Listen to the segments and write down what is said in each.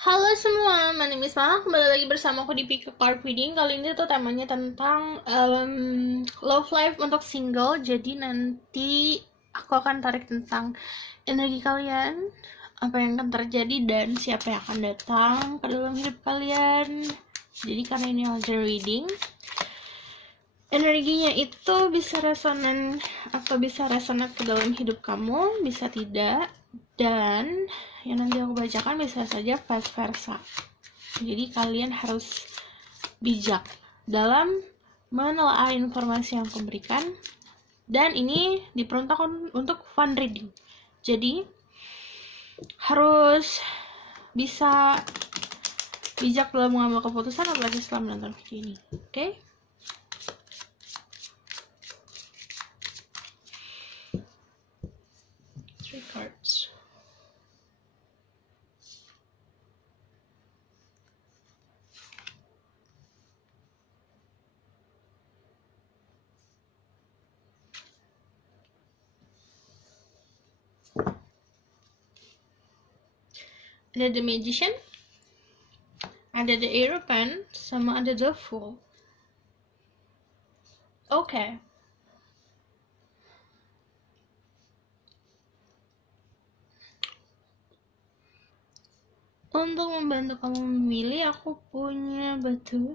Halo semua, my name is Mala. Kembali lagi bersama aku di Pick a Card Reading. Kali ini tuh temanya tentang love life untuk single. Jadi nanti aku akan tarik tentang energi kalian, apa yang akan terjadi, dan siapa yang akan datang ke dalam hidup kalian. Jadi karena ini aja reading, energinya itu bisa resonan atau bisa resonate ke dalam hidup kamu, bisa tidak. Dan yang nanti aku bacakan bisa saja vice versa. Jadi kalian harus bijak dalam menelaah informasi yang aku berikan. Dan ini diperuntukkan untuk fun reading. Jadi harus bisa bijak dalam mengambil keputusan apalagi setelah menonton video ini. Oke? Three cards. Ada The Magician, ada The Hierophant, sama ada The Fool. Oke. Untuk membantu kamu memilih, aku punya batu.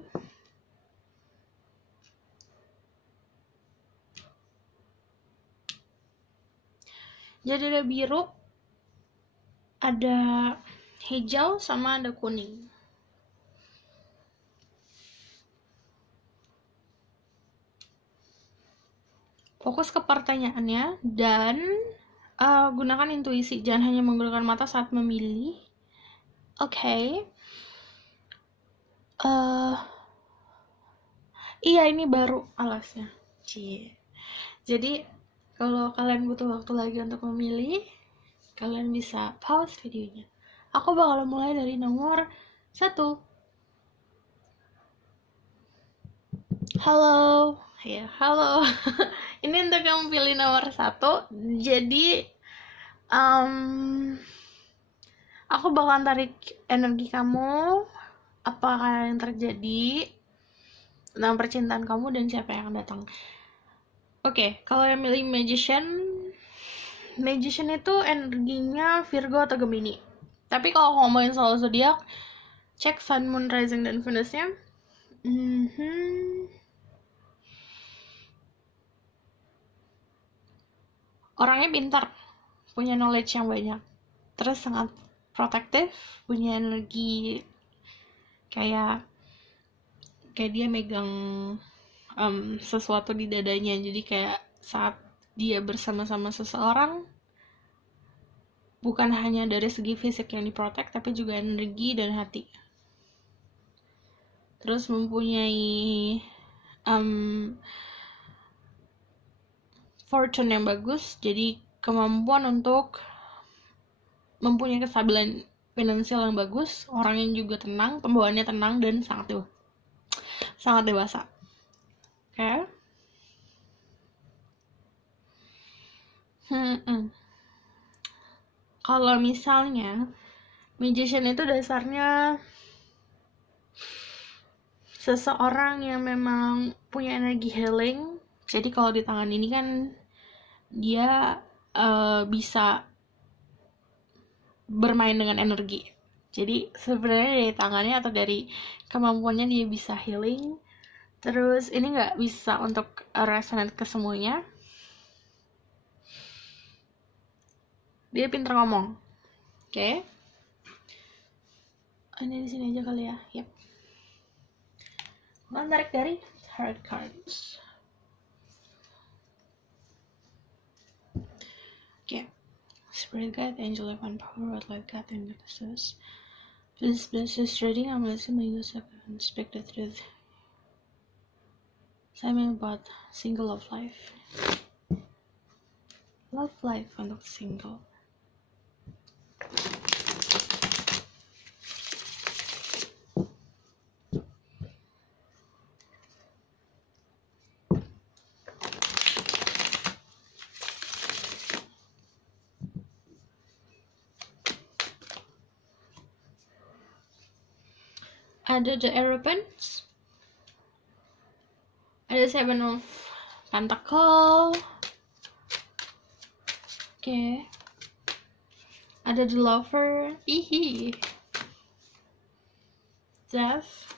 Jadi ada biru, ada hijau, sama ada kuning. Fokus ke pertanyaannya dan gunakan intuisi. Jangan hanya menggunakan mata saat memilih. Oke. Iya, ini baru alasnya. Cie. Jadi kalau kalian butuh waktu lagi untuk memilih, kalian bisa pause videonya. Aku bakal mulai dari nomor 1. Halo. Ya, halo. Ini untuk kamu pilih nomor 1. Jadi aku bakalan tarik energi kamu, apa yang terjadi tentang percintaan kamu dan siapa yang akan datang. Oke, kalau yang milih Magician itu energinya Virgo atau Gemini. Tapi kalau ngomongin soal zodiak, cek Sun, Moon, Rising, dan Venus-nya. Orangnya pintar, punya knowledge yang banyak, terus sangat protektif, punya energi kayak dia megang sesuatu di dadanya. Jadi kayak saat dia bersama-sama seseorang, bukan hanya dari segi fisik yang diprotek, tapi juga energi dan hati. Terus mempunyai fortune yang bagus, jadi kemampuan untuk mempunyai kestabilan finansial yang bagus, orangnya juga tenang, pembawaannya tenang dan sangat dewasa. Oke. Kalau misalnya Magician itu dasarnya seseorang yang memang punya energi healing. Jadi kalau di tangan ini kan dia bisa bermain dengan energi. Jadi sebenarnya dari tangannya atau dari kemampuannya dia bisa healing. Terus ini nggak bisa untuk resonate ke semuanya. Dia pintar ngomong. Oke. Ini di sini aja kali ya. Yep. Tarik dari Tarot Cards. Oke. Spirit Guide, Angel of Power, Light Guide, and Goddesses. Please bless this reading. I'm listening to you and speak the truth. Something about single love life. Love life untuk single. ada the Aeroplanes, ada Seven of Pentacle, ada the Lover, Death,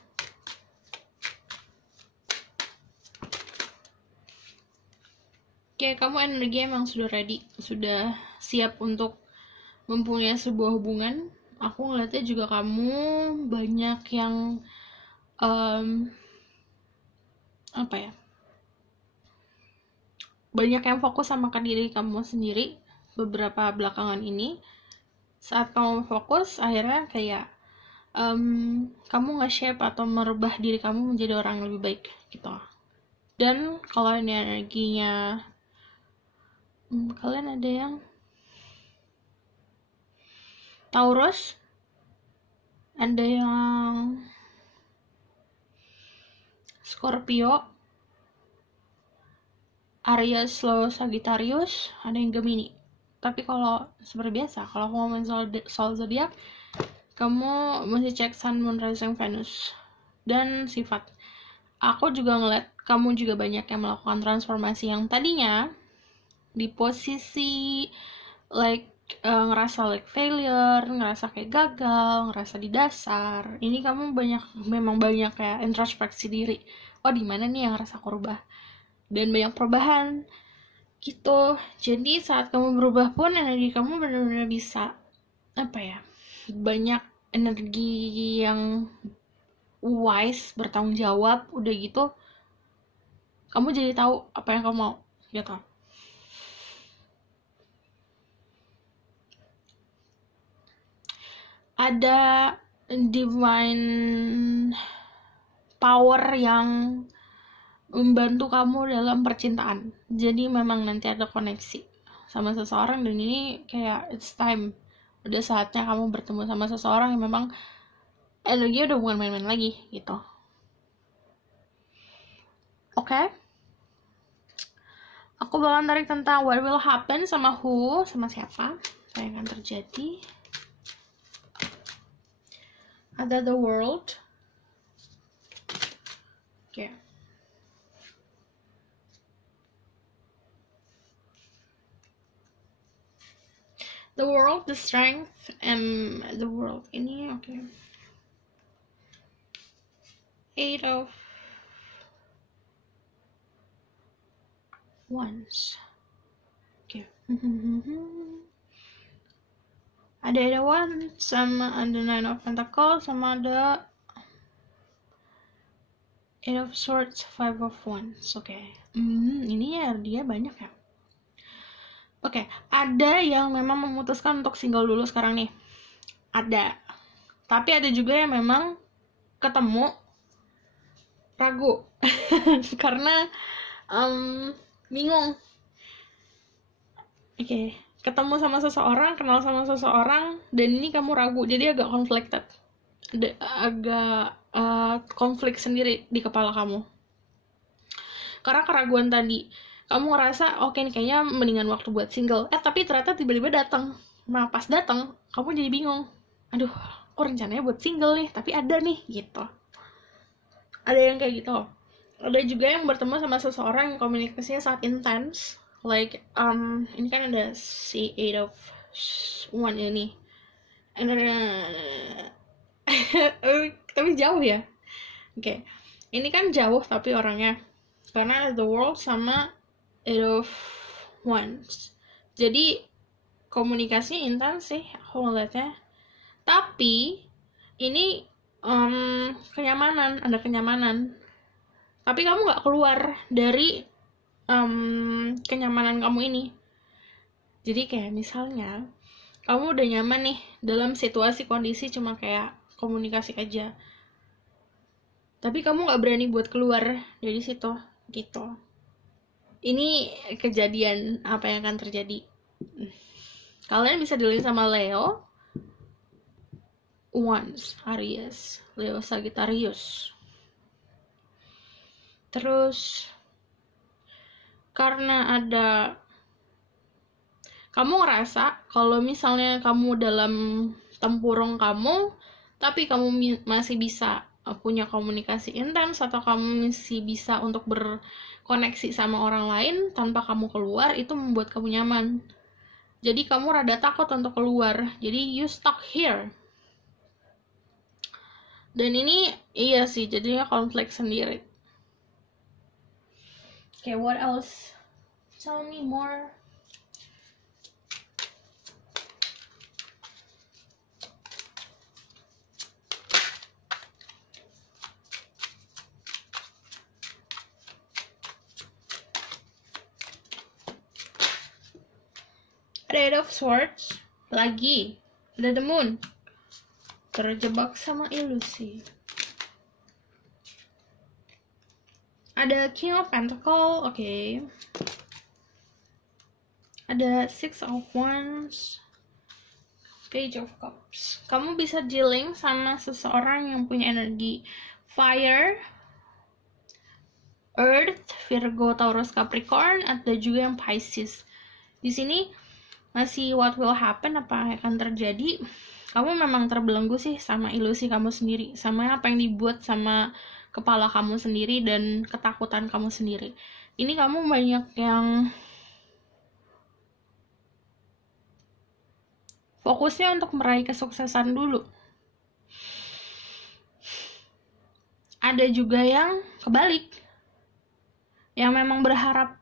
kamu energi emang sudah ready, sudah siap untuk mempunyai sebuah hubungan. Aku ngeliatnya juga kamu banyak yang banyak yang fokus sama ke diri kamu sendiri beberapa belakangan ini. Saat kamu fokus, akhirnya kayak kamu nge-shape atau merubah diri kamu menjadi orang yang lebih baik gitu. Dan kalau ini energinya kalian ada yang Taurus, ada yang Scorpio, Aries, Leo, Sagittarius, ada yang Gemini. Tapi kalau seperti biasa, kalau aku ngomongin soal zodiak, kamu mesti cek Sun, Moon, Rising, Venus, dan sifat. Aku juga ngeliat kamu juga banyak yang melakukan transformasi yang tadinya di posisi ngerasa failure, ngerasa kayak gagal, ngerasa di dasar. Ini kamu memang banyak kayak introspeksi diri. Oh, di mana nih yang ngerasa aku rubah? Dan banyak perubahan gitu. Jadi saat kamu berubah pun energi kamu benar-benar bisa banyak energi yang wise, bertanggung jawab. Udah gitu kamu jadi tahu apa yang kamu mau gitu. Ada divine power yang membantu kamu dalam percintaan. Jadi memang nanti ada koneksi sama seseorang, dan ini kayak it's time. Udah saatnya kamu bertemu sama seseorang yang memang energi udah bukan main-main lagi gitu. Oke? Aku bakalan tarik tentang what will happen sama who, sama siapa, apa yang akan terjadi. Ada the world. The world, the strength, and the world. Ini Eight of Wands. Ada Eight of Wands, sama ada Nine of Pentacles, sama ada Eight of Swords, Five of Wands. Ini ya dia banyak ya. Ada yang memang memutuskan untuk single dulu sekarang nih. Ada. Tapi ada juga yang memang ketemu ragu. Karena bingung. Ketemu sama seseorang, kenal sama seseorang, dan ini kamu ragu. Jadi agak conflicted. Agak konflik sendiri di kepala kamu. Karena keraguan tadi. Kamu ngerasa, oke nih kayaknya mendingan waktu buat single. Tapi ternyata tiba-tiba datang. Nah, pas datang, kamu jadi bingung. Aduh, aku rencananya buat single nih, tapi ada nih, gitu. Ada yang kayak gitu. Ada juga yang bertemu sama seseorang yang komunikasinya sangat intens. Ini kan ada si Eight of Wands ini. Tapi jauh ya. Ini kan jauh tapi orangnya. Karena the world sama Eight of Wands. Jadi komunikasinya intens sih aku ngeliatnya. Tapi ini kenyamanan, ada kenyamanan. Tapi kamu gak keluar dari kenyamanan kamu ini. Jadi kayak misalnya kamu udah nyaman nih dalam situasi kondisi cuma kayak komunikasi aja. Tapi kamu gak berani buat keluar dari situ gitu. Ini kejadian apa yang akan terjadi. Kalian bisa dilihat sama Leo, Wands, Aries, Leo, Sagittarius. Terus karena ada kamu ngerasa kalau misalnya kamu dalam tempurung kamu, tapi kamu masih bisa punya komunikasi intens atau kamu masih bisa untuk berkoneksi sama orang lain tanpa kamu keluar, itu membuat kamu nyaman. Jadi kamu rada takut untuk keluar, jadi you stuck here. Dan ini iya sih, jadinya konflik sendiri. Okay, what else? Tell me more. Ada Eight of Swords, lagi ada The Moon, terjebak sama ilusi. Ada King of Pentacle, oke. Ada Six of Wands, Page of Cups. Kamu bisa dealing sama seseorang yang punya energi Fire, Earth, Virgo, Taurus, Capricorn, ada juga yang Pisces. Di sini masih what will happen, apa yang akan terjadi. Kamu memang terbelenggu sih sama ilusi kamu sendiri, sama apa yang dibuat sama kepala kamu sendiri dan ketakutan kamu sendiri. Ini kamu banyak yang fokusnya untuk meraih kesuksesan dulu. Ada juga yang kebalik, yang memang berharap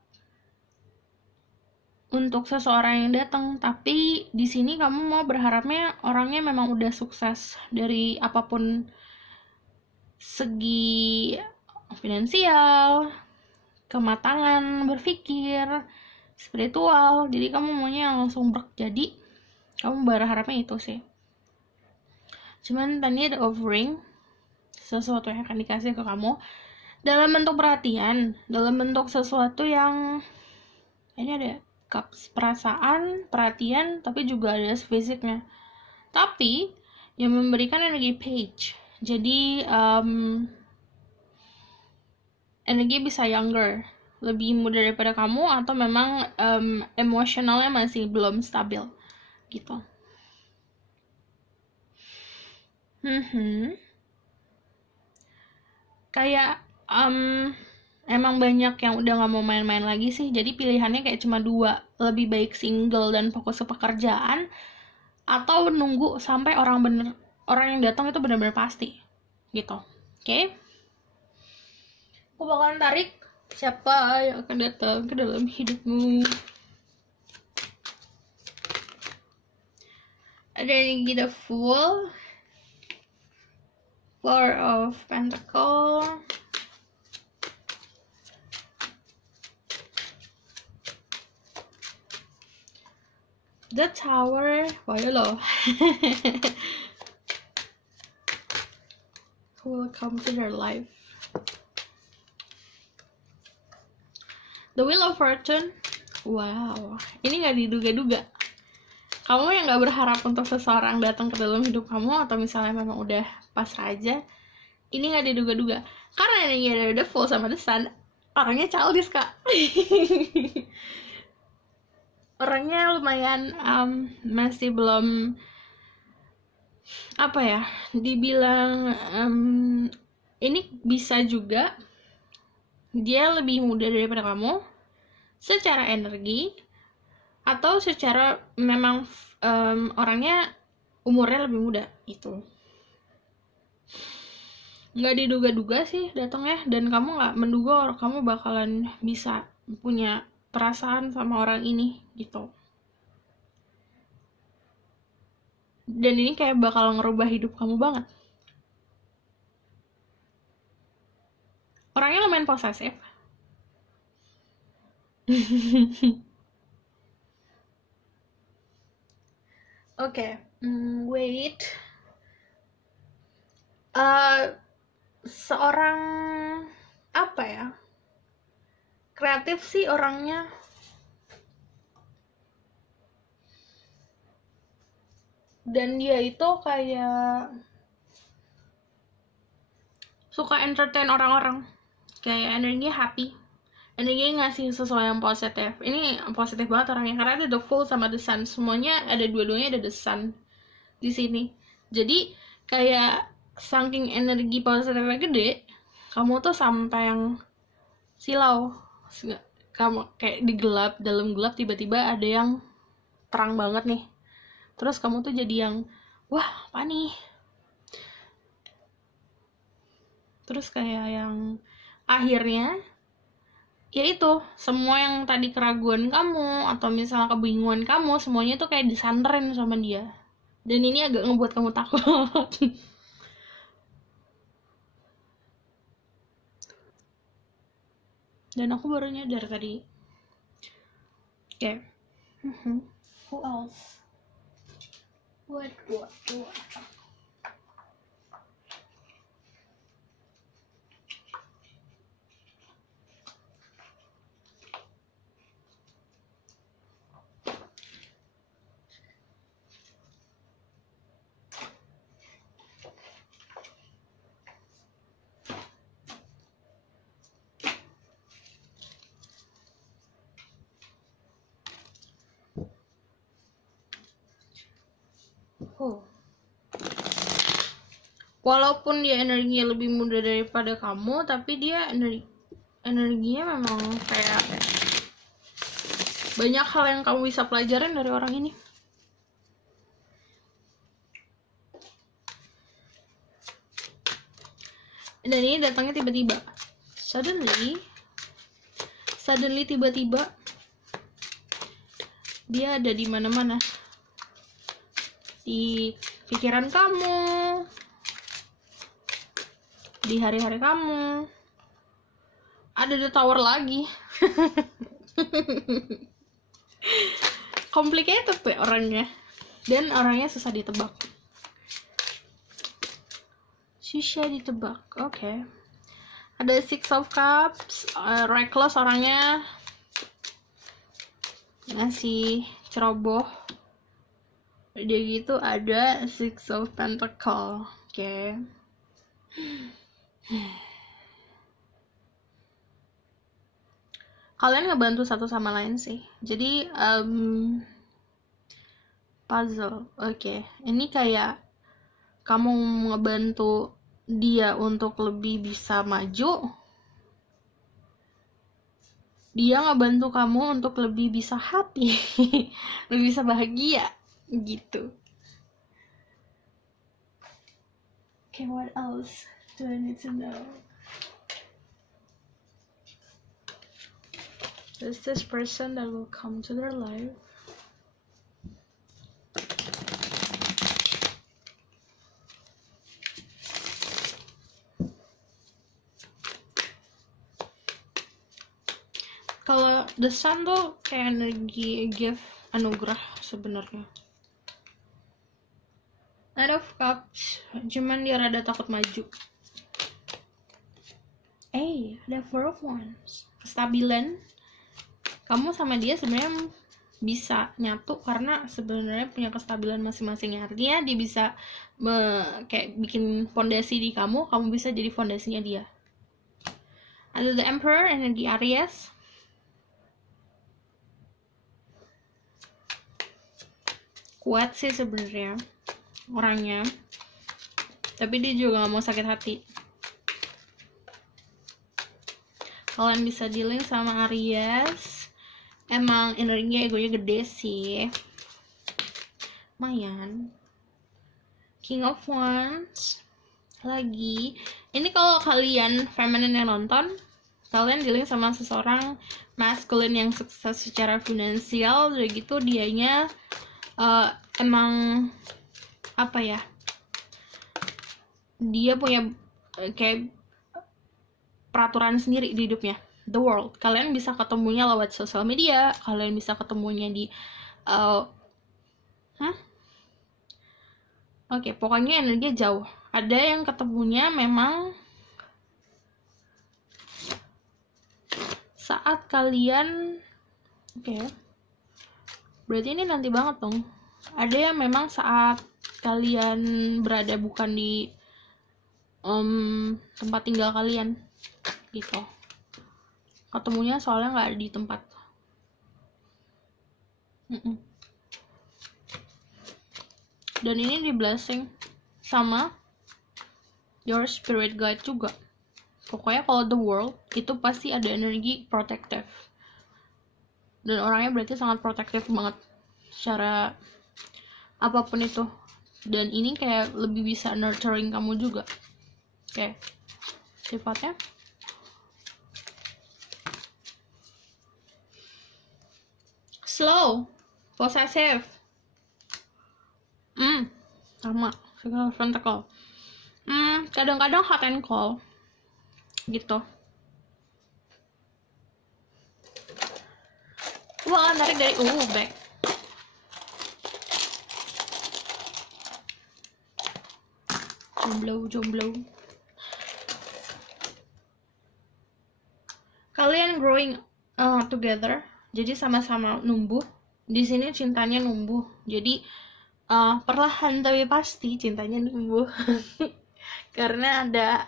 untuk seseorang yang datang, tapi di sini kamu mau berharapnya orangnya memang udah sukses dari apapun segi finansial, kematangan berpikir, spiritual. Jadi kamu maunya langsung brek, jadi kamu berharapnya itu sih. Cuman tadi ada offering, sesuatu yang akan dikasih ke kamu dalam bentuk perhatian, dalam bentuk sesuatu yang ini ada cups, perasaan, perhatian, tapi juga ada fisiknya. Tapi yang memberikan energi page. Jadi energi bisa younger, lebih muda daripada kamu, atau memang emosionalnya masih belum stabil gitu. Kayak emang banyak yang udah gak mau main-main lagi sih. Jadi pilihannya kayak cuma dua, lebih baik single dan fokus ke pekerjaan, atau nunggu sampai orang yang datang itu benar-benar pasti gitu. Oke? Aku bakalan tarik siapa yang akan datang ke dalam hidupmu. Ada yang The Fool, Four of Pentacle, The Tower, wah ya loh. Who will come to their life. The Wheel of Fortune, wow, ini gak diduga-duga. Kamu yang gak berharap untuk seseorang datang ke dalam hidup kamu, atau misalnya memang udah pas aja, ini gak diduga-duga. Karena ini ada The Fool sama The Sun, orangnya childish kak. Orangnya lumayan masih belum apa ya, dibilang ini bisa juga dia lebih muda daripada kamu secara energi, atau secara memang orangnya umurnya lebih muda. Itu nggak diduga-duga sih datangnya, dan kamu nggak menduga kamu bakalan bisa punya perasaan sama orang ini gitu. Dan ini kayak bakal ngerubah hidup kamu banget. Orangnya lumayan posesif. Oke, wait. Seorang apa ya? Kreatif sih orangnya. Dan dia itu kayak suka entertain orang-orang. Kayak energinya happy. Energinya ngasih sesuatu yang positif. Ini positif banget orangnya, karena ada The Fool sama The Sun. Semuanya ada, dua-duanya ada The Sun di sini. Jadi kayak saking energi positifnya gede, kamu tuh sampai yang silau. Kamu kayak di gelap, dalam gelap tiba-tiba ada yang terang banget nih, terus kamu tuh jadi yang wah apa nih, terus kayak yang akhirnya ya itu semua yang tadi keraguan kamu atau misalnya kebingungan kamu semuanya tuh kayak disanterin sama dia, dan ini agak ngebuat kamu takut. Dan aku baru nyadar tadi. Oke. Who else? What? Walaupun dia energinya lebih muda daripada kamu, tapi dia energinya memang kayak banyak hal yang kamu bisa pelajarin dari orang ini. Dan ini datangnya tiba-tiba. Suddenly tiba-tiba dia ada di mana-mana. Di pikiran kamu, di hari-hari kamu. Ada the tower lagi. Complicated tuh orangnya. Dan orangnya susah ditebak. Susah ditebak. Oke. Ada Six of Cups, reckless orangnya. Masih ceroboh. Dia gitu ada Six of Pentacle. Oke. Kalian ngebantu satu sama lain sih. Jadi puzzle. Oke. Ini kayak kamu ngebantu dia untuk lebih bisa maju. Dia ngebantu kamu untuk lebih bisa happy. Lebih bisa bahagia gitu. Okay, what else do I need to know? There's this person that will come to their life. Kalau the sun tuh kayak energi gift, anugerah sebenarnya. Knight of Cups, cuman dia rada takut maju. Ada Four of Wands, kestabilan. Kamu sama dia sebenarnya bisa nyatu karena sebenarnya punya kestabilan masing-masing. Artinya dia bisa kayak bikin fondasi di kamu bisa jadi fondasinya dia. Ada the Emperor, energi Aries. Kuat sih sebenarnya orangnya, tapi dia juga gak mau sakit hati. Kalian bisa dealing sama Aries. Emang energinya, egonya gede sih, lumayan. King of Wands lagi. Ini kalau kalian feminine yang nonton, kalian dealing sama seseorang masculine yang sukses secara finansial. Udah gitu dianya emang apa ya, dia punya kayak peraturan sendiri di hidupnya, the world. Kalian bisa ketemunya lewat sosial media, kalian bisa ketemunya di pokoknya energinya jauh. Ada yang ketemunya memang saat kalian berarti ini nanti banget dong. Ada yang memang saat kalian berada bukan di tempat tinggal kalian gitu. Ketemunya soalnya nggak ada di tempat. Dan ini di blessing sama your spirit guide juga. Pokoknya kalau the world itu pasti ada energi protective, dan orangnya berarti sangat protective banget secara apapun itu, dan ini kayak lebih bisa nurturing kamu juga. Oke, sifatnya slow, possessive, sama segala frontal. Kadang-kadang hot and cold gitu. Wah, tarik dari back. Jomblo. Kalian growing together, jadi sama-sama numbuh. Di sini cintanya numbuh. Jadi perlahan tapi pasti cintanya numbuh. Karena ada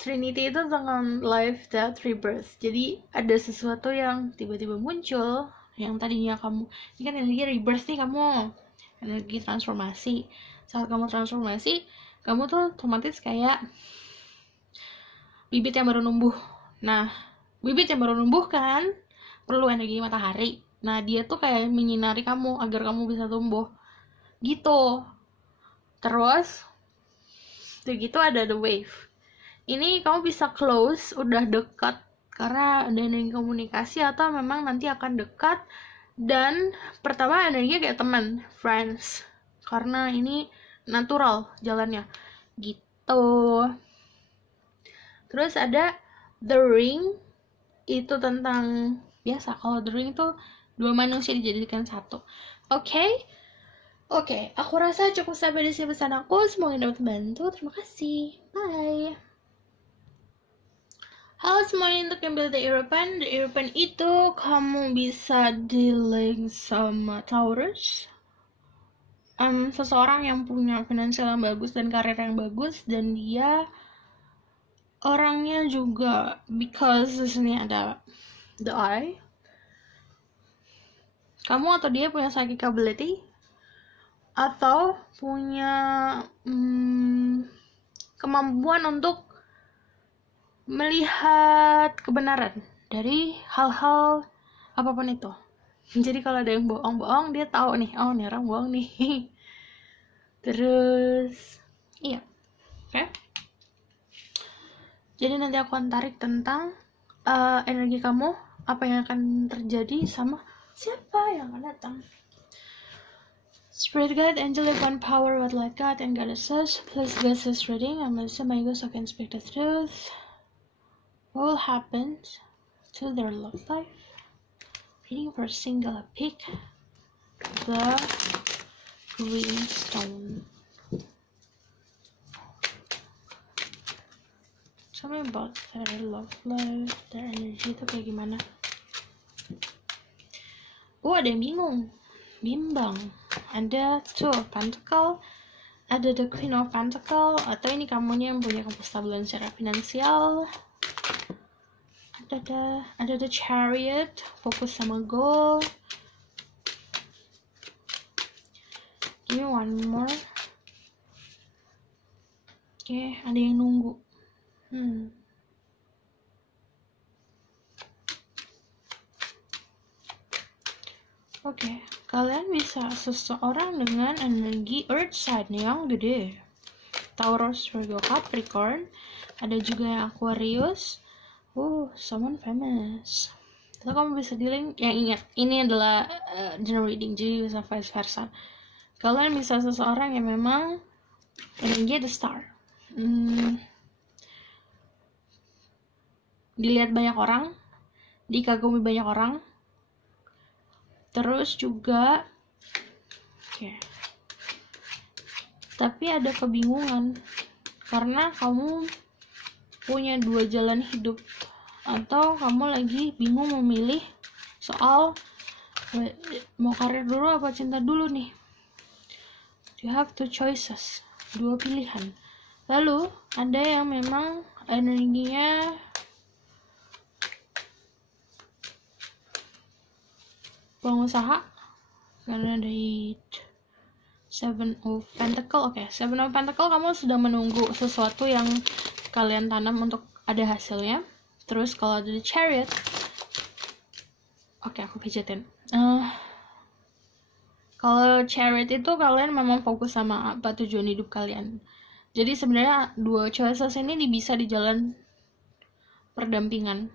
Trinity itu tentang life, death, rebirth. Jadi ada sesuatu yang tiba-tiba muncul, yang tadinya kamu, ini kan energi rebirth nih, kamu energi transformasi. Saat kamu transformasi, kamu tuh otomatis kayak bibit yang baru numbuh. Nah, bibit yang baru numbuh kan perlu energi matahari. Nah, dia tuh kayak menyinari kamu agar kamu bisa tumbuh gitu. Terus begitu ada the wave. Ini kamu bisa close, udah dekat karena ada energi komunikasi, atau memang nanti akan dekat. Dan pertama energinya kayak teman, friends, karena ini natural jalannya gitu. Terus ada the ring, itu tentang biasa, kalau the ring itu dua manusia dijadikan satu. Oke, aku rasa cukup sampai di sini pesan aku. Semoga dapat membantu. Terima kasih. Bye. Halo semuanya, untuk yang build the European. The European itu kamu bisa dealing sama Taurus. Seseorang yang punya finansial yang bagus dan karir yang bagus, dan dia orangnya juga, because di sini ada the eye. Kamu atau dia punya psychic ability, atau punya kemampuan untuk melihat kebenaran dari hal-hal apapun itu. Jadi kalau ada yang bohong-bohong, dia tahu nih, oh ini orang bohong nih. Terus iya, oke. Jadi nanti aku akan tarik tentang energi kamu, apa yang akan terjadi, sama siapa yang akan datang. Spirit guide, angelic one power, what light guide and goddesses. Please guess this reading. I'm Melissa, my ego, so I can speak the truth. What will happen to their love life? Reading for single, pick the green stone. Tell me about their love life, their energy itu kayak gimana. Ada yang bimbang. Ada Two of Pentacle, ada the Queen of Pentacle, atau ini kamunya yang punya kestabilan secara finansial. Ada the Chariot, fokus sama goal. Give me one more. Oke, ada yang nunggu. Oke, kalian bisa seseorang dengan energi Earth sign yang gede. Taurus, Virgo, Capricorn. Ada juga yang Aquarius. Someone famous. Itu kamu bisa dealing. Yang ingat, ini adalah general reading, jadi bisa vice versa. Kalian bisa seseorang yang memang energi the star. Dilihat banyak orang, dikagumi banyak orang. Terus juga tapi ada kebingungan karena kamu punya dua jalan hidup, atau kamu lagi bingung memilih soal mau karir dulu apa cinta dulu nih. You have two choices, dua pilihan. Lalu ada yang memang energinya pengusaha karena ada Seven of Pentacle. Oke, Seven of Pentacle, kamu sedang menunggu sesuatu yang kalian tanam untuk ada hasilnya. Terus kalau ada The Chariot, oke, aku pijetin. Kalau Chariot itu kalian memang fokus sama apa tujuan hidup kalian. Jadi sebenarnya dua choices ini bisa di jalan perdampingan.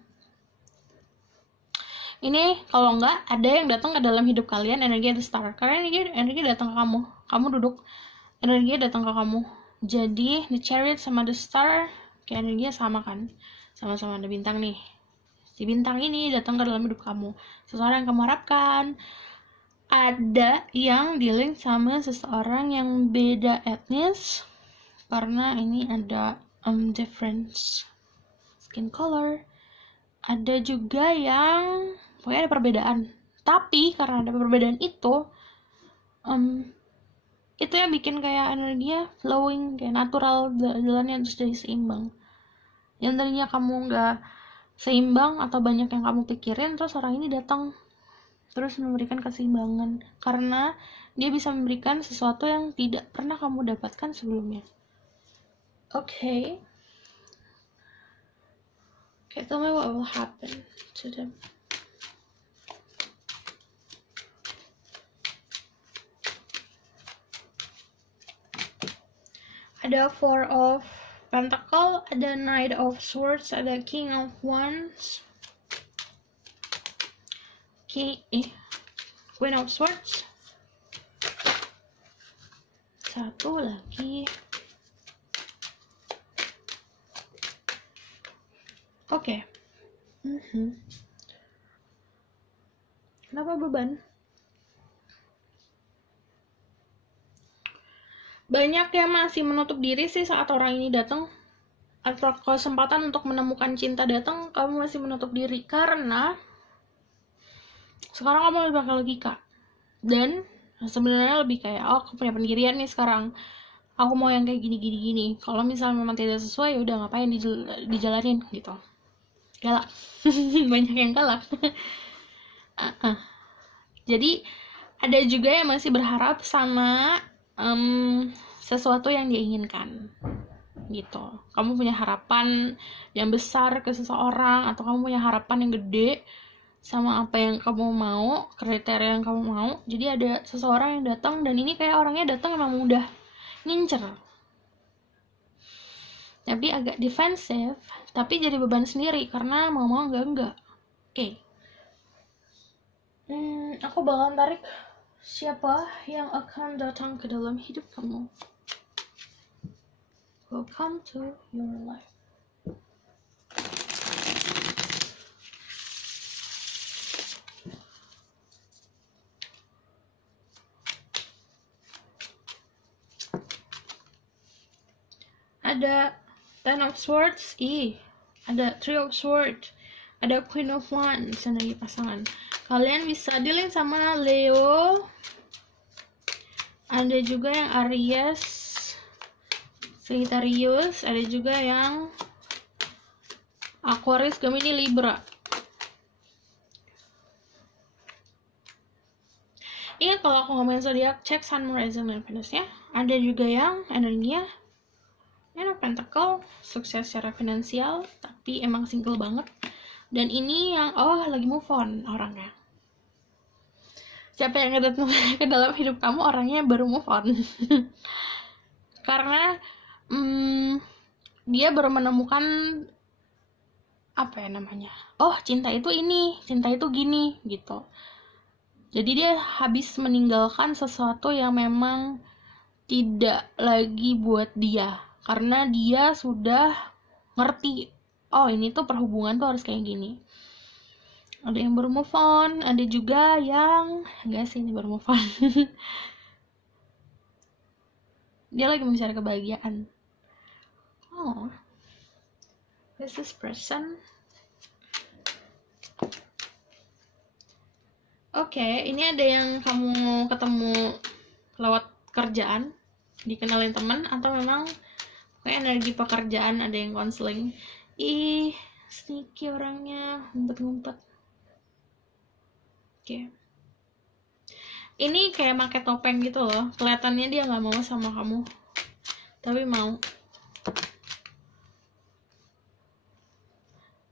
Ini kalau enggak ada yang datang ke dalam hidup kalian, energi The Star. Karena energi datang ke kamu. Kamu duduk, energi datang ke kamu. Jadi The Chariot sama The Star kayak energinya sama kan. Sama-sama ada bintang nih. Si bintang ini datang ke dalam hidup kamu. Seseorang yang kamu harapkan. Ada yang dealing sama seseorang yang beda etnis. Karena ini ada difference skin color. Ada juga yang pokoknya ada perbedaan. Tapi karena ada perbedaan itu yang bikin kayak energinya flowing, kayak natural, jalannya terus jadi seimbang. Yang tadinya kamu nggak seimbang atau banyak yang kamu pikirin, terus orang ini datang terus memberikan keseimbangan karena dia bisa memberikan sesuatu yang tidak pernah kamu dapatkan sebelumnya. Okay, tell me what will happen to them. Ada Four of Pentacle, ada Knight of Swords, ada King of Wands, Queen of Swords. Satu lagi. Oke. Kenapa beban? Banyak yang masih menutup diri sih saat orang ini datang. Atau kesempatan untuk menemukan cinta datang, kamu masih menutup diri. Karena sekarang kamu lebih pakai logika. Dan sebenarnya lebih kayak, aku punya pendirian nih sekarang. Aku mau yang kayak gini. Kalau misalnya memang tidak sesuai, ya udah ngapain dijalanin gitu. Galak. Banyak yang galak. Jadi ada juga yang masih berharap sama sesuatu yang dia inginkan gitu. Kamu punya harapan yang besar ke seseorang, atau kamu punya harapan yang gede sama apa yang kamu mau, kriteria yang kamu mau. Jadi ada seseorang yang datang, dan ini kayak orangnya datang emang udah ngincer, tapi agak defensif, tapi jadi beban sendiri karena mau enggak. Oke. Aku bakalan tarik siapa yang akan datang ke dalam hidup kamu. Welcome to your life. Ada Ten of Swords, ada Three of Swords, ada Queen of Wands, energi pasangan. Kalian bisa dealing sama Leo, ada juga yang Aries, Sagittarius, ada juga yang Aquarius, Gemini, Libra. Ingat kalau aku ngomongin zodiak, cek Sun, Moon, Rising, dan Venus-nya. Ada juga yang energinya Pentacle, sukses secara finansial, tapi emang single banget. Dan ini yang lagi move on orangnya. Siapa yang datang ke dalam hidup kamu, orangnya baru move on. Karena dia baru menemukan cinta itu ini, cinta itu gini gitu. Jadi dia habis meninggalkan sesuatu yang memang tidak lagi buat dia, karena dia sudah ngerti, ini tuh perhubungan tuh harus kayak gini. Ada yang baru move on, ada juga yang enggak sih, ini baru move on. Dia lagi mencari kebahagiaan. This person. Oke, ini ada yang kamu ketemu lewat kerjaan, dikenalin teman, atau memang kayak energi pekerjaan, ada yang konseling. Sneaky orangnya, ngumpet-ngumpet. Oke. Ini kayak pakai topeng gitu loh, kelihatannya dia nggak mau sama kamu, tapi mau.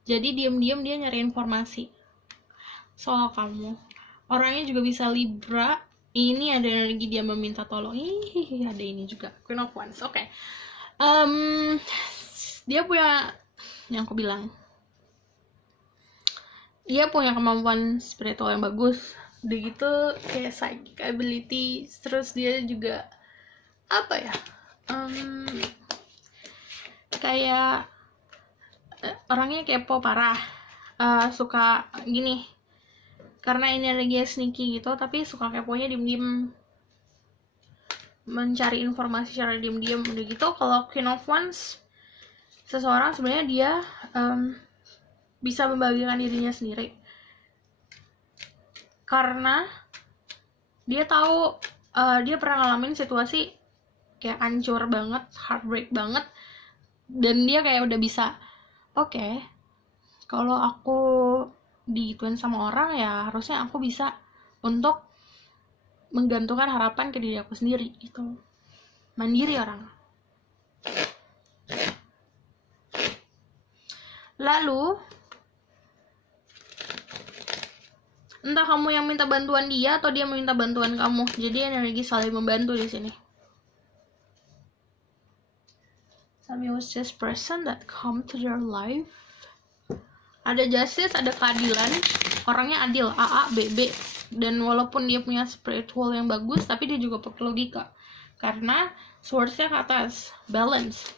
Jadi diam-diam dia nyari informasi soal kamu. Orangnya juga bisa Libra. Ini ada energi dia meminta tolong. Ih, ada ini juga, Queen of Wands. Oke. Dia punya, yang aku bilang, dia punya kemampuan spiritual yang bagus. Udah gitu kayak psychic ability. Terus dia juga apa ya? Kayak orangnya kepo parah. Suka gini, karena ini energi sneaky gitu, tapi suka keponya diem-diem, mencari informasi secara diem-diem. Udah gitu kalau Queen of Wands, seseorang sebenarnya dia bisa membagikan dirinya sendiri karena dia tahu dia pernah ngalamin situasi kayak hancur banget, heartbreak banget, dan dia kayak udah bisa, oke, kalau aku digituin sama orang ya harusnya aku bisa untuk menggantungkan harapan ke diri aku sendiri gitu. Mandiri orang. Lalu entah kamu yang minta bantuan dia atau dia meminta bantuan kamu. Jadi energi saling membantu di sini. Some useless person that come to your life. Ada justice, ada keadilan. Orangnya adil, A, B, B. Dan walaupun dia punya spiritual yang bagus, tapi dia juga pakai logika. Karena swords-nya ke atas, balance.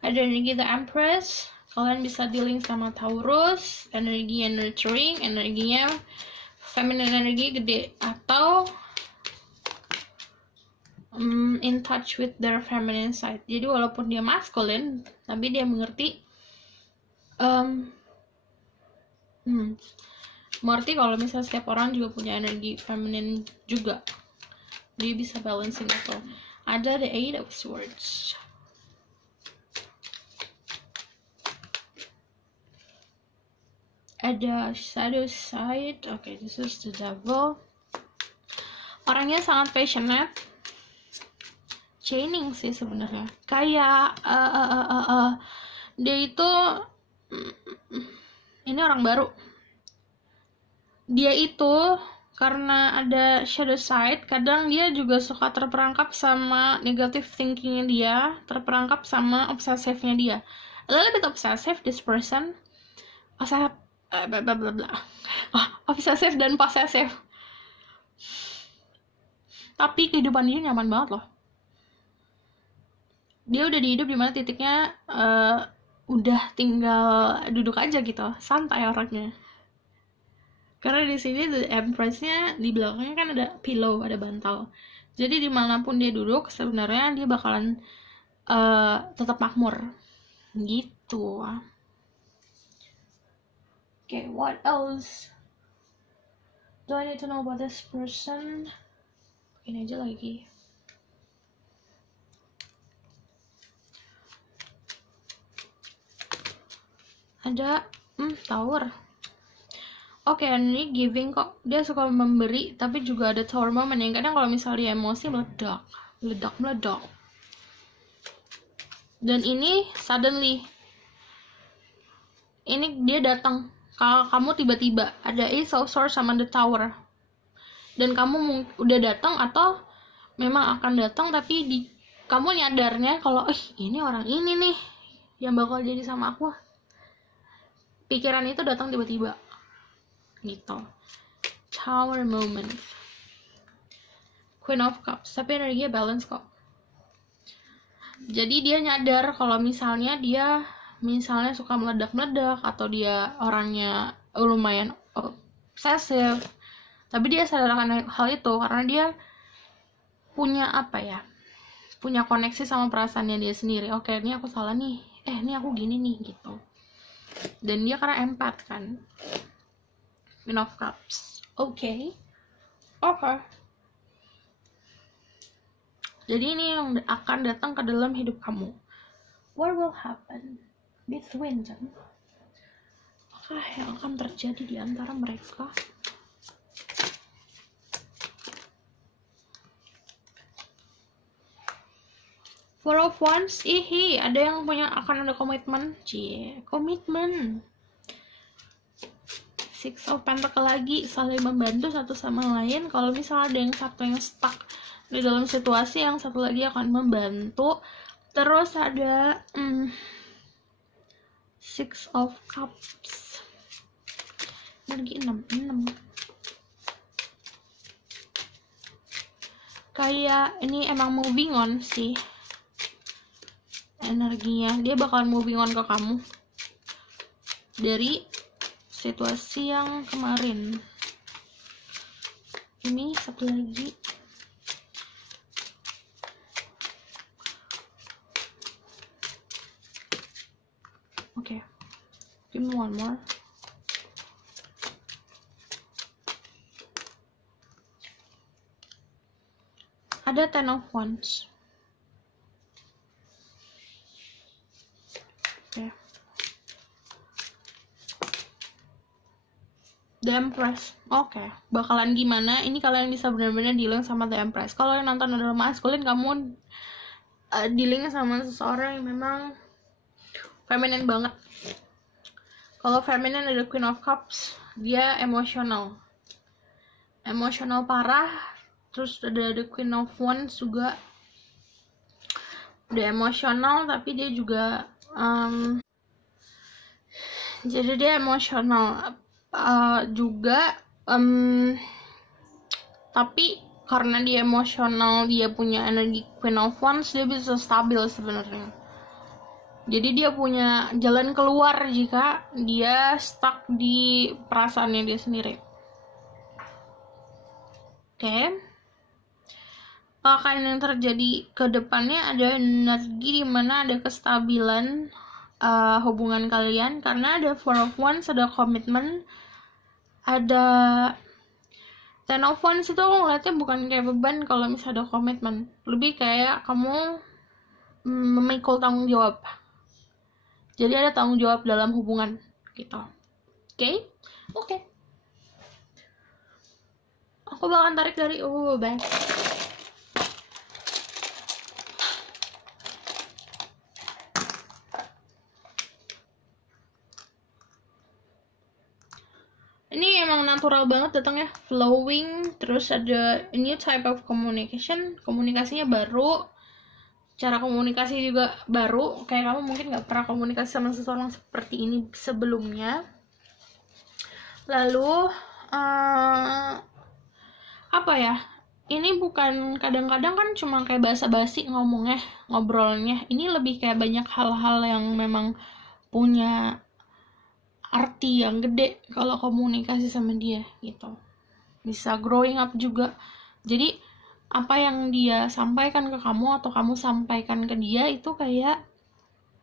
Ada energi the Empress. Kalian bisa dealing sama Taurus. Energinya nurturing, energinya feminine, energi gede. Atau in touch with their feminine side. Jadi walaupun dia masculine, tapi dia mengerti mengerti kalau misalnya setiap orang juga punya energi feminine juga. Dia bisa balancing itu. Ada the Eight of Swords. Ada shadow side. Okay, this is the Devil. Orangnya sangat passionate. Chaining sih sebenarnya. Kayak dia itu ini orang baru. Dia itu karena ada shadow side, kadang dia juga suka terperangkap sama negative thinkingnya dia, terperangkap sama obsesifnya dia. A little bit obsessive, this person. Obsesif dan posesif. Tapi kehidupan dia nyaman banget loh. Dia udah di hidup dimana titiknya udah tinggal duduk aja gitu, santai orangnya. Karena di sini the Empress-nya di belakangnya kan ada pillow, ada bantal. Jadi dimanapun dia duduk sebenarnya dia bakalan tetap makmur gitu. Okay, what else do I need to know about this person? Ini aja lagi. Ada Tower. Oke, ini giving kok. Dia suka memberi, tapi juga ada Tower moment yang kadang kalau misalnya dia emosi meledak. Dan ini suddenly, ini dia datang. Kalau kamu tiba-tiba ada Ace of Swords sama the Tower, dan kamu udah datang atau memang akan datang, tapi kamu nyadarnya kalau ini orang ini nih yang bakal jadi sama aku. Pikiran itu datang tiba-tiba gitu. Tower moment. Queen of Cups, tapi energinya balance kok. Jadi dia nyadar kalau misalnya dia suka meledak-meledak atau dia orangnya lumayan obsesif, tapi dia sadar akan hal itu karena dia punya punya koneksi sama perasaannya dia sendiri. Oke, ini aku salah nih, ini aku gini nih gitu. Dan dia karena empath kan. Queen of Cups. Oke. Jadi ini yang akan datang ke dalam hidup kamu. What will happen between them? Apa yang akan terjadi di antara mereka? Four of Wands, ada yang punya akan ada komitmen, komitmen. Six of Pentacle lagi, saling membantu satu sama lain. Kalau misalnya ada yang satu yang stuck di dalam situasi, yang satu lagi akan membantu. Terus ada Six of Cups, energi 6. Kayak ini emang moving on sih energinya, dia bakalan moving on ke kamu dari situasi yang kemarin. Ini satu lagi, oke, give me one more. Ada Ten of Wands. Oke. The Empress. Oke. Bakalan gimana? Ini kalian bisa benar-benar dealing sama The Empress. Kalau yang nonton adalah maskulin, kamu dealing sama seseorang yang memang feminine banget. Kalau feminine ada Queen of Cups, dia emosional parah. Terus ada Queen of Wands juga, dia emosional tapi dia juga jadi dia emosional juga, tapi karena dia emosional, dia punya energi Queen of Wands, dia bisa stabil sebenarnya. Jadi dia punya jalan keluar jika dia stuck di perasaannya dia sendiri. Oke. Akan yang terjadi ke depannya ada energi dimana ada kestabilan hubungan kalian, karena ada Four of Wands, ada komitmen, ada Ten of Wands. Itu aku ngeliatnya bukan kayak beban kalau misalnya ada komitmen, lebih kayak kamu memikul tanggung jawab. Jadi ada tanggung jawab dalam hubungan gitu. Oke. Aku bakalan tarik dari baik. Ini emang natural banget datangnya, flowing. Terus ada a new type of communication, komunikasinya baru, cara komunikasi juga baru. Kayak kamu mungkin gak pernah komunikasi sama seseorang seperti ini sebelumnya. Lalu apa ya, ini bukan, kadang-kadang kan cuma kayak basa-basi ngobrolnya. Ini lebih kayak banyak hal-hal yang memang punya arti yang gede kalau komunikasi sama dia gitu. Bisa growing up juga. Jadi apa yang dia sampaikan ke kamu atau kamu sampaikan ke dia itu kayak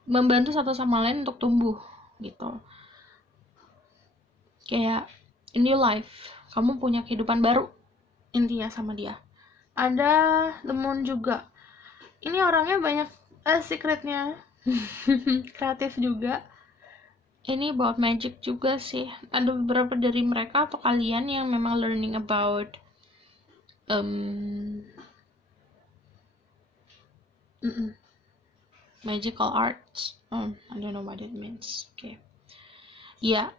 membantu satu sama lain untuk tumbuh gitu. Kayak in your life, kamu punya kehidupan baru intinya sama dia. Ada The Moon juga. Ini orangnya banyak secretnya. Kreatif juga. Ini about magic juga sih. Ada beberapa dari mereka atau kalian yang memang learning about magical arts. I don't know what it means. Okay. Ya.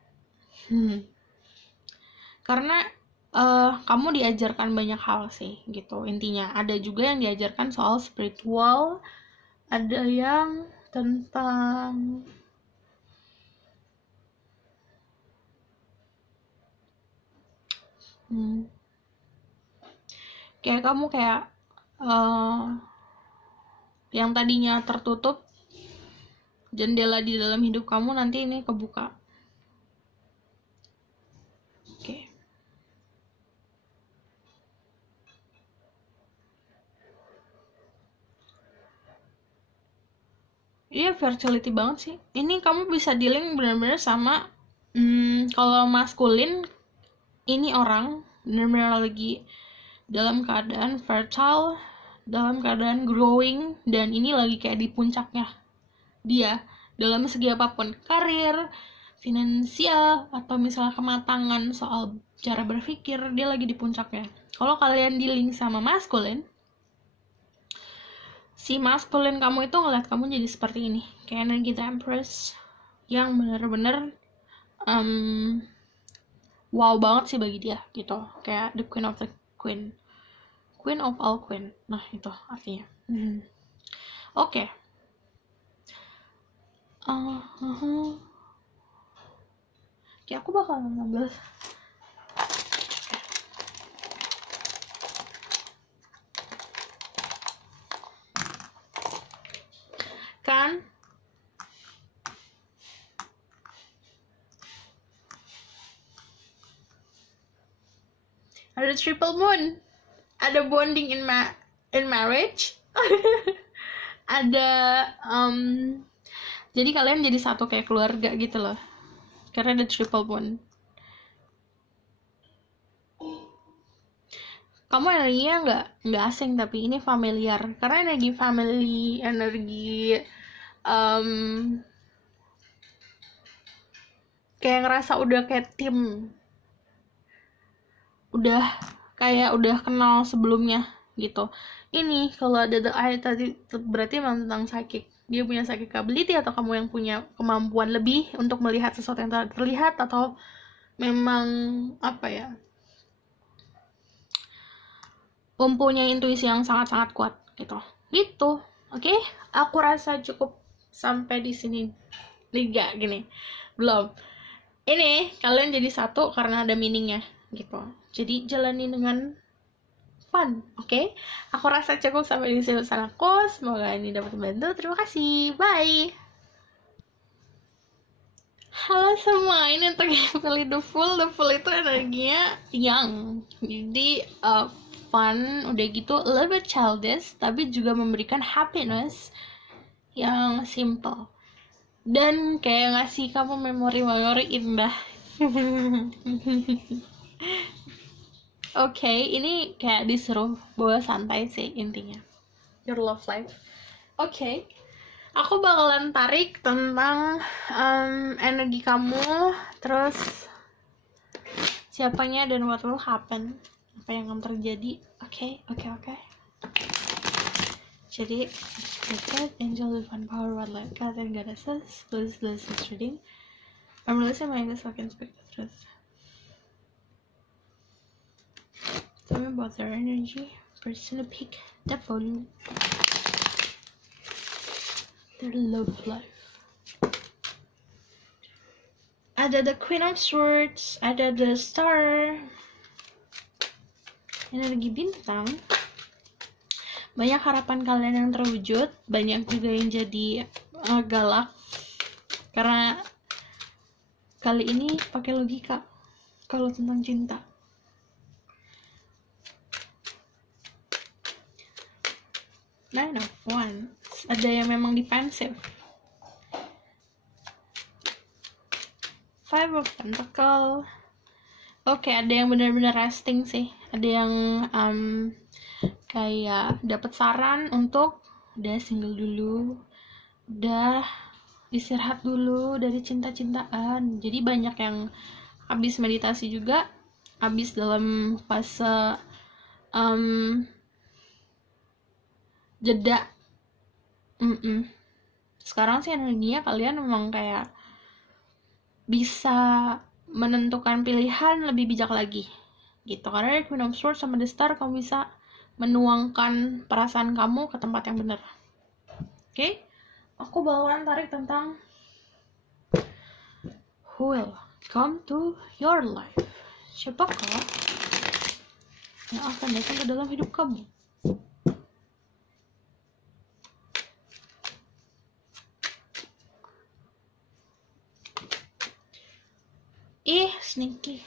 Karena kamu diajarkan banyak hal sih gitu intinya. Ada juga yang diajarkan soal spiritual, ada yang tentang kayak kamu kayak yang tadinya tertutup jendela di dalam hidup kamu nanti ini kebuka. Oke. Iya, fertility banget sih. Ini kamu bisa dealing benar-benar sama kalau maskulin, ini orang benar-benar lagi dalam keadaan fertile, dalam keadaan growing, dan ini lagi kayak di puncaknya dia dalam segi apapun, karir, finansial, atau misalnya kematangan soal cara berpikir, dia lagi di puncaknya. Kalau kalian dealing sama maskulin, si maskulin kamu itu ngeliat kamu jadi seperti ini, kayak energi The Empress yang bener-bener wow banget sih bagi dia gitu, kayak the queen of the queen, queen of all queen. Nah itu artinya. Oke. Oke, aku bakal ngambil kan ada triple moon, ada bonding in marriage. Ada jadi kalian jadi satu kayak keluarga gitu loh, karena ada triple bond. Kamu energinya nggak asing, tapi ini familiar karena energi family, energi kayak ngerasa udah kayak tim, udah kenal sebelumnya gitu. Ini kalau ada the eye tadi berarti memang tentang psychic. Dia punya psychic ability, atau kamu yang punya kemampuan lebih untuk melihat sesuatu yang tak terlihat, atau memang apa ya, mempunyai intuisi yang sangat-sangat kuat gitu. Oke, aku rasa cukup sampai di sini. Liga gini. Belum. Ini kalian jadi satu karena ada meaningnya gitu. Jadi jalani dengan fun, oke? Aku rasa cukup sampai di sini aku. Semoga ini dapat membantu. Terima kasih. Bye. Halo semua, ini untuk yang pilih The Fool. The Fool itu energinya yang jadi fun, udah gitu a little bit childish, tapi juga memberikan happiness yang simple dan kayak ngasih kamu memori-memori indah. Oke, ini kayak disuruh bawa santai sih intinya. Your love life. Oke. Aku bakalan tarik tentang energi kamu, terus siapanya dan what will happen, apa yang akan terjadi. Oke. Jadi, God, angel, divine power, what light, God and goddesses, please bless this reading. I'm releasing my anger so I can speak the truth. Tell me about their energy. Personal pick the volume. Their love life. Ada the Queen of Swords, ada the Star, energi bintang. Banyak harapan kalian yang terwujud, banyak juga yang jadi galak karena kali ini pakai logika kalau tentang cinta. Nine of Wands, ada yang memang defensive. Five of Pentacles. Oke, ada yang benar-benar resting sih. Ada yang kayak dapat saran untuk udah single dulu, udah istirahat dulu dari cinta-cintaan. Jadi banyak yang habis meditasi juga, habis dalam fase jeda. Sekarang sih energinya kalian memang kayak bisa menentukan pilihan lebih bijak lagi gitu, karena dari Queen of Swords sama The Star kamu bisa menuangkan perasaan kamu ke tempat yang benar. Oke? Aku bakalan tarik tentang who will come to your life. Siapakah yang akan datang ke dalam hidup kamu? Sneaky.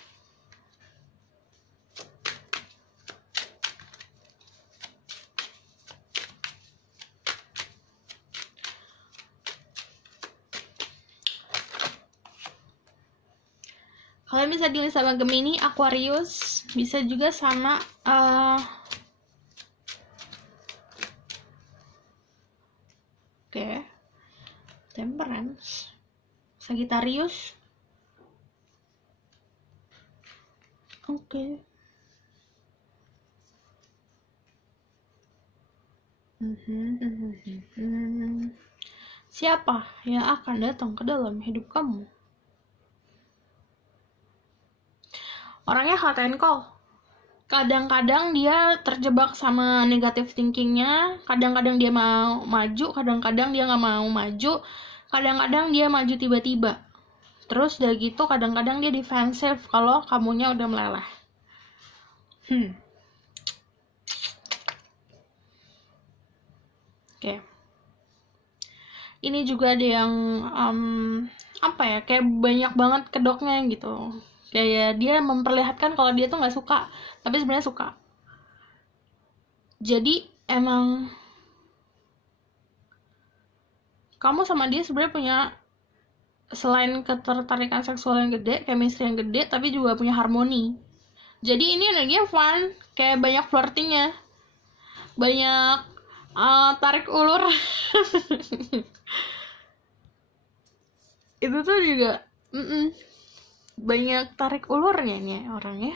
Kalian bisa dealing sama Gemini, Aquarius, bisa juga sama Temperance, Sagittarius. Oke. Siapa yang akan datang ke dalam hidup kamu? Orangnya hot and cold. Kadang-kadang dia terjebak sama negative thinkingnya, kadang-kadang dia mau maju, kadang-kadang dia nggak mau maju, kadang-kadang dia maju tiba-tiba. Terus udah gitu kadang-kadang dia defensif kalau kamunya udah meleleh. Oke. Ini juga ada yang apa ya, kayak banyak banget kedoknya gitu. Kayak dia memperlihatkan kalau dia tuh nggak suka, tapi sebenarnya suka. Jadi emang kamu sama dia sebenarnya punya, selain ketertarikan seksual yang gede, chemistry yang gede, tapi juga punya harmoni. Jadi ini energinya fun, kayak banyak flirtingnya, banyak tarik ulur. Itu tuh juga banyak tarik ulurnya nih orangnya.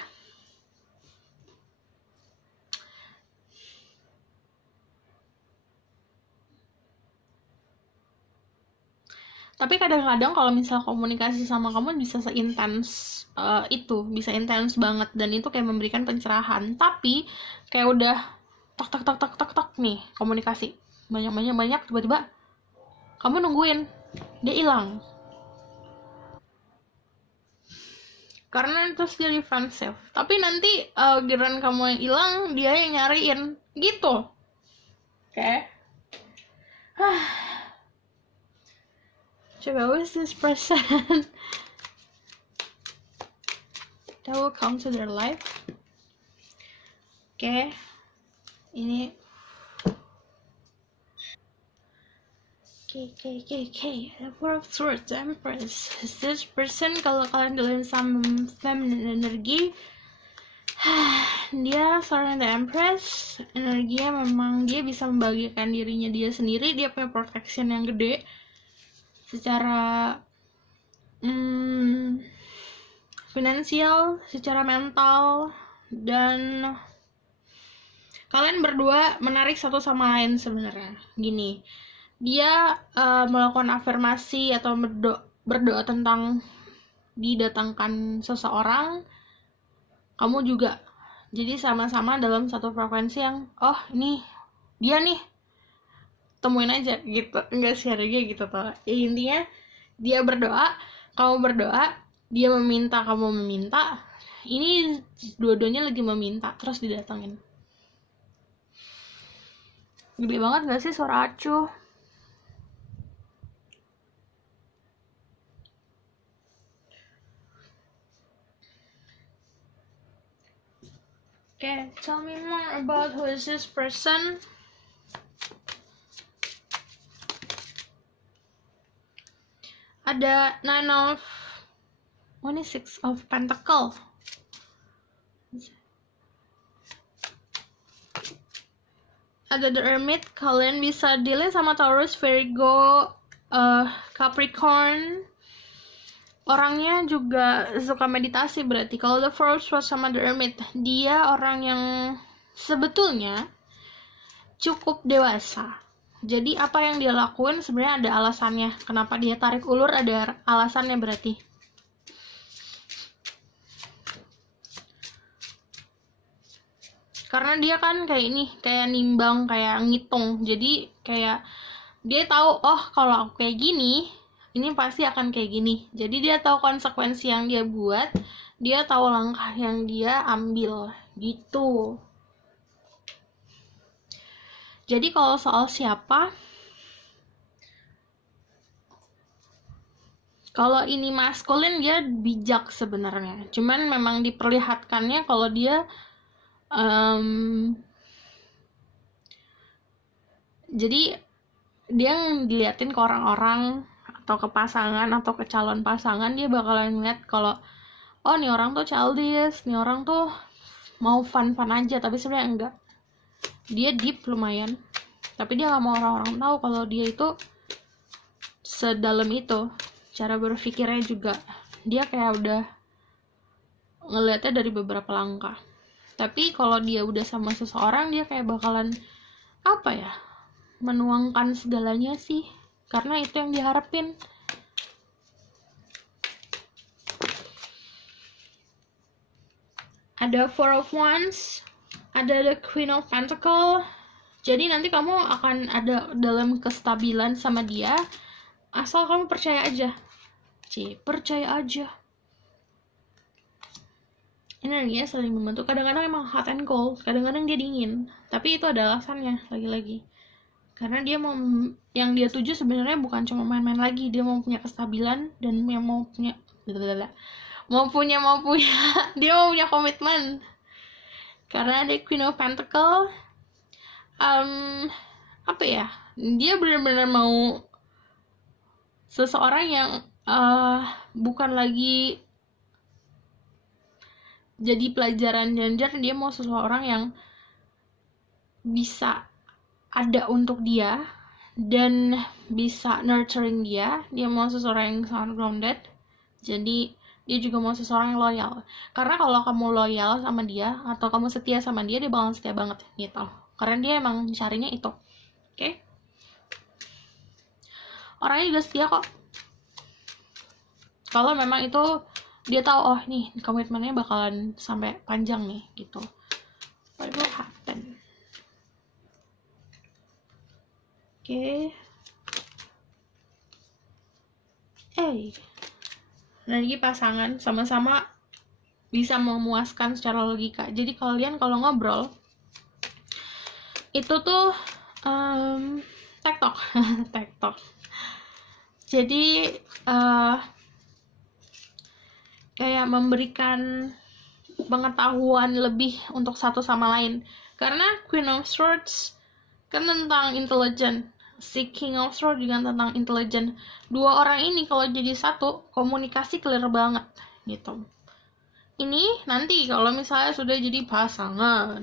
Tapi kadang-kadang kalau misal komunikasi sama kamu bisa seintens itu, bisa intens banget, dan itu kayak memberikan pencerahan. Tapi kayak udah tak nih komunikasi banyak tiba-tiba kamu nungguin dia hilang, karena terus dia defensif. Tapi nanti giliran kamu yang hilang dia yang nyariin gitu. Oke. Coba, who is this person that will come to their life? Oke. Ini The Four of Swords, Empress. Is this person, kalau kalian dealing sama feminine energi, dia seorang The Empress. Energinya memang dia bisa membagikan dirinya dia sendiri, dia punya protection yang gede secara finansial, secara mental, dan kalian berdua menarik satu sama lain sebenarnya. Gini, dia melakukan afirmasi atau berdoa tentang didatangkan seseorang, kamu juga. Jadi sama-sama dalam satu frekuensi yang, oh ini dia nih, temuin aja gitu. Enggak sih, ada gitu toh. Ya, intinya dia berdoa, kamu berdoa, dia meminta, kamu meminta. Ini dua-duanya lagi meminta, terus didatengin. Gede banget gak sih suara acuh? Okay, tell me more about who is this person. Ada Six of Pentacle. Ada The Hermit. Kalian bisa dealing sama Taurus, Virgo, Capricorn. Orangnya juga suka meditasi berarti. Kalau The Four of Swords sama The Hermit, dia orang yang sebetulnya cukup dewasa. Jadi apa yang dia lakuin sebenarnya ada alasannya. Kenapa dia tarik ulur, ada alasannya berarti. Karena dia kan kayak ini, kayak nimbang, kayak ngitung. Jadi kayak dia tahu, oh kalau aku kayak gini, ini pasti akan kayak gini. Jadi dia tahu konsekuensi yang dia buat, dia tahu langkah yang dia ambil gitu. Jadi kalau soal siapa, kalau ini maskulin dia bijak sebenarnya. Cuman memang diperlihatkannya kalau dia jadi dia diliatin ke orang-orang atau ke pasangan atau ke calon pasangan, dia bakalan ngeliat kalau oh nih orang tuh childish, nih orang tuh mau fun-fun aja, tapi sebenarnya enggak. Dia deep lumayan, tapi dia nggak mau orang-orang tahu kalau dia itu sedalam itu. Cara berpikirnya juga dia kayak udah ngeliatnya dari beberapa langkah. Tapi kalau dia udah sama seseorang, dia kayak bakalan apa ya, menuangkan segalanya sih, karena itu yang diharapin. Ada Four of Wands, ada the Queen of Pentacle. Jadi nanti kamu akan ada dalam kestabilan sama dia, asal kamu percaya aja. Percaya aja. Energinya saling membantu. Kadang-kadang emang hot and cold, kadang-kadang dia dingin. Tapi itu ada alasannya, lagi-lagi. Karena dia mau, yang dia tuju sebenarnya bukan cuma main-main lagi, dia mau punya kestabilan dan yang mau punya dia mau punya komitmen. Karena ada Queen of Pentacle, apa ya, dia benar-benar mau seseorang yang bukan lagi jadi pelajaran Janjar, dia mau seseorang yang bisa ada untuk dia dan bisa nurturing dia. Dia mau seseorang yang sangat grounded, jadi dia juga mau seseorang yang loyal. Karena kalau kamu loyal sama dia atau kamu setia sama dia, dia bakal setia banget gitu. Karena dia emang carinya itu. Oke? Orangnya juga setia kok. Kalau memang itu dia tahu, oh nih komitmennya bakalan sampai panjang nih gitu. What will happen? Oke. Energi pasangan sama-sama bisa memuaskan secara logika. Jadi kalian kalau ngobrol itu tuh tektok. Tektok. Jadi kayak memberikan pengetahuan lebih untuk satu sama lain. Karena Queen of Swords kan tentang intelijen, si King of Swords juga tentang intelijen. Dua orang ini kalau jadi satu, komunikasi clear banget gitu. Ini nanti kalau misalnya sudah jadi pasangan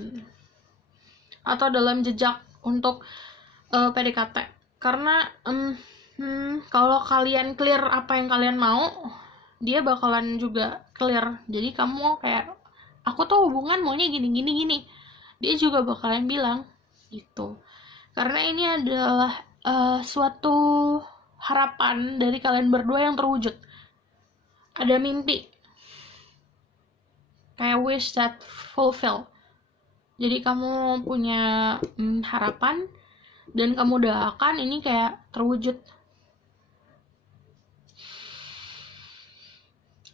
atau dalam jejak untuk PDKT. Karena kalau kalian clear apa yang kalian mau, dia bakalan juga clear. Jadi kamu kayak, aku tuh hubungan maunya gini. Dia juga bakalan bilang gitu. Karena ini adalah suatu harapan dari kalian berdua yang terwujud. Ada mimpi. Kayak wish that fulfill. Jadi kamu punya harapan dan kamu doakan ini kayak terwujud.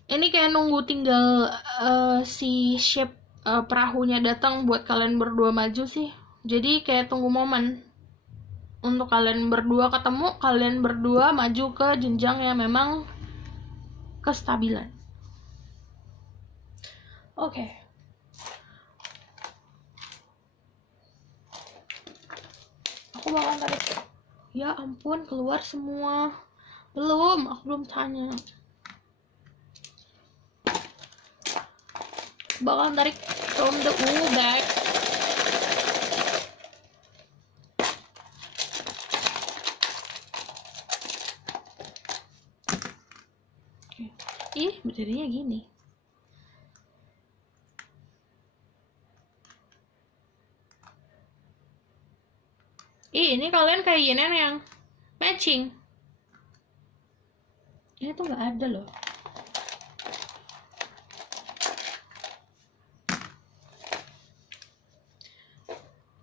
Ini kayak nunggu tinggal si shape perahunya datang buat kalian berdua maju sih. Jadi kayak tunggu momen untuk kalian berdua ketemu, kalian berdua maju ke jenjang yang memang kestabilan. Oke. Aku bakal tarik. Ya ampun, keluar semua. Aku belum tanya. Bakal tarik from the back. Ih, berdirinya gini. Ini kalian kayak yin yang matching. Ini tuh nggak ada loh.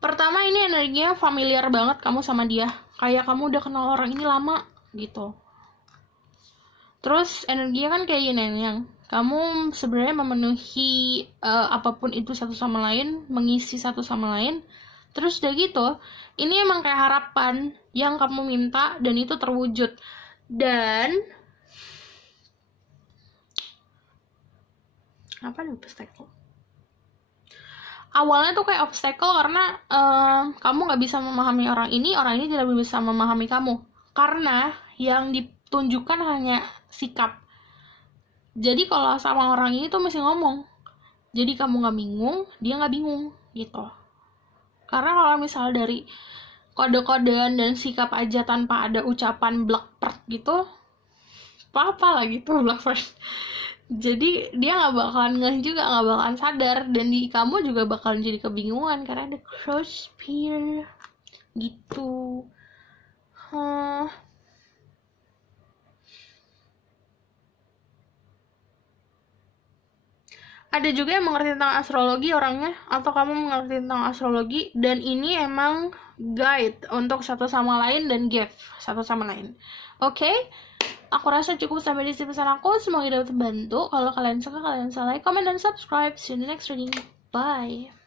Pertama, ini energinya familiar banget kamu sama dia. Kayak kamu udah kenal orang ini lama gitu. Terus energinya kan kayak yin yang kamu sebenarnya memenuhi apapun itu satu sama lain, mengisi satu sama lain. Terus udah gitu, ini emang kayak harapan yang kamu minta dan itu terwujud. Dan apa nih obstacle? Awalnya tuh kayak obstacle karena kamu nggak bisa memahami orang ini tidak bisa memahami kamu. Karena yang ditunjukkan hanya sikap. Jadi kalau sama orang ini tuh mesti ngomong. Jadi kamu nggak bingung, dia nggak bingung gitu. Karena kalau misal dari kode-kodean dan sikap aja tanpa ada ucapan blackbird gitu, apa lah gitu blackbird. Jadi dia nggak bakalan ngeh juga, nggak bakalan sadar, dan di kamu juga bakalan jadi kebingungan karena ada crosspear. gitu. Ada juga yang mengerti tentang astrologi orangnya, atau kamu mengerti tentang astrologi, dan ini emang guide untuk satu sama lain dan gift satu sama lain. Oke? Aku rasa cukup sampai di sini pesan aku. Semoga dapat membantu. Kalau kalian suka, kalian bisa like, comment, dan subscribe. See you in the next reading. Bye.